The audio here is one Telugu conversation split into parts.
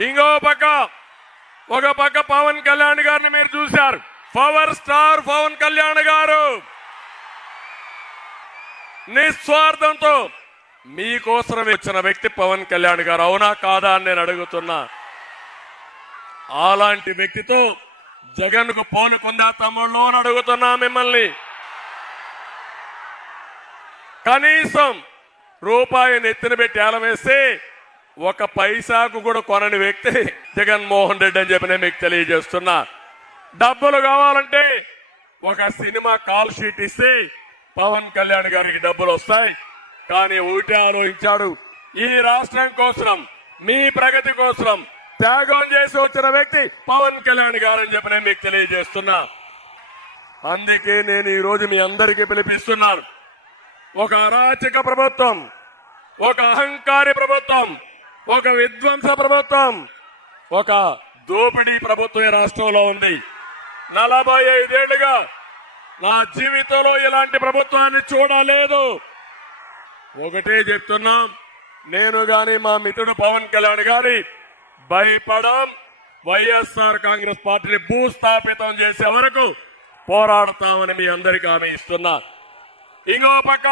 ఇంకో పక్క ఒక పక్క పవన్ కళ్యాణ్ గారిని మీరు చూశారు. పవర్ స్టార్ పవన్ కళ్యాణ్ గారు. నిస్వార్థంతో మీకోసం వచ్చిన వ్యక్తి పవన్ కళ్యాణ్ గారు. అవునా కాదా అని నేను అడుగుతున్నా. అలాంటి వ్యక్తితో జగన్కు పోనుకుందా తమ్ముళ్ళు అని అడుగుతున్నా మిమ్మల్ని. కనీసం రూపాయి నెత్తిన పెట్టి ఏలమేస్తే ఒక పైసాకు కూడా కొనని వ్యక్తి జగన్మోహన్ రెడ్డి అని చెప్పి నేను మీకు తెలియజేస్తున్నా. డబ్బులు కావాలంటే ఒక సినిమా కాల్ షీట్ ఇస్తే పవన్ కళ్యాణ్ గారికి డబ్బులు వస్తాయి. కానీ ఒకటే ఆలోచించాడు. ఈ రాష్ట్రం కోసం మీ ప్రగతి కోసం త్యాగం చేసి వచ్చిన వ్యక్తి పవన్ కళ్యాణ్ గారు అని చెప్పి నేను మీకు తెలియజేస్తున్నా. అందుకే నేను ఈ రోజు మీ అందరికీ పిలిపిస్తున్నాను. ఒక అరాచక ప్రభుత్వం ఒక అహంకారి ప్రభుత్వం ఒక విధ్వంస ప్రభుత్వం ఒక దోపిడీ ప్రభుత్వం రాష్ట్రంలో ఉంది. నలభై ఐదేళ్ళుగా నా జీవితంలో ఇలాంటి ప్రభుత్వాన్ని చూడలేదు. ఒకటే చెప్తున్నాం నేను గాని మా మిత్రుడు పవన్ కళ్యాణ్ గారి భయపడం వైఎస్ఆర్ కాంగ్రెస్ పార్టీని భూస్థాపితం చేసే వరకు పోరాడతామని మీ అందరికీ హామీ ఇస్తున్నా. ఇంకో పక్క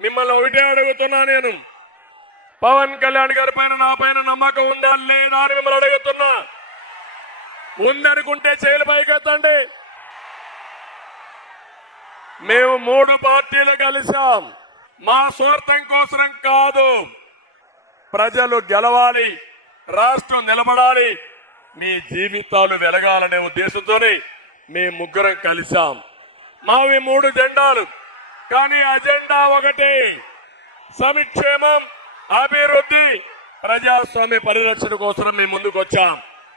మిమ్మల్ని ఒకటే అడుగుతున్నా నేను. పవన్ కళ్యాణ్ గారి పైన నా పైన నమ్మకం ఉందా లేదా అని మిమ్మల్ని అడుగుతున్నా. ఉందనుకుంటే చేయలు పైకెత్తండి. మేము మూడు పార్టీలు కలిసాం. మా స్వార్థం కోసం కాదు. ప్రజలు గెలవాలి రాష్ట్రం నిలబడాలి. మీ జీవితాలు వెలగాలనే ఉద్దేశంతోనే మేము ముగ్గురం కలిసాం. మావి మూడు జెండాలు కానీ అజెండా ఒకటే. సంక్షేమం అభివృద్ధి ప్రజాస్వామ్య పరిరక్షణ కోసం మేము ముందుకు వచ్చాం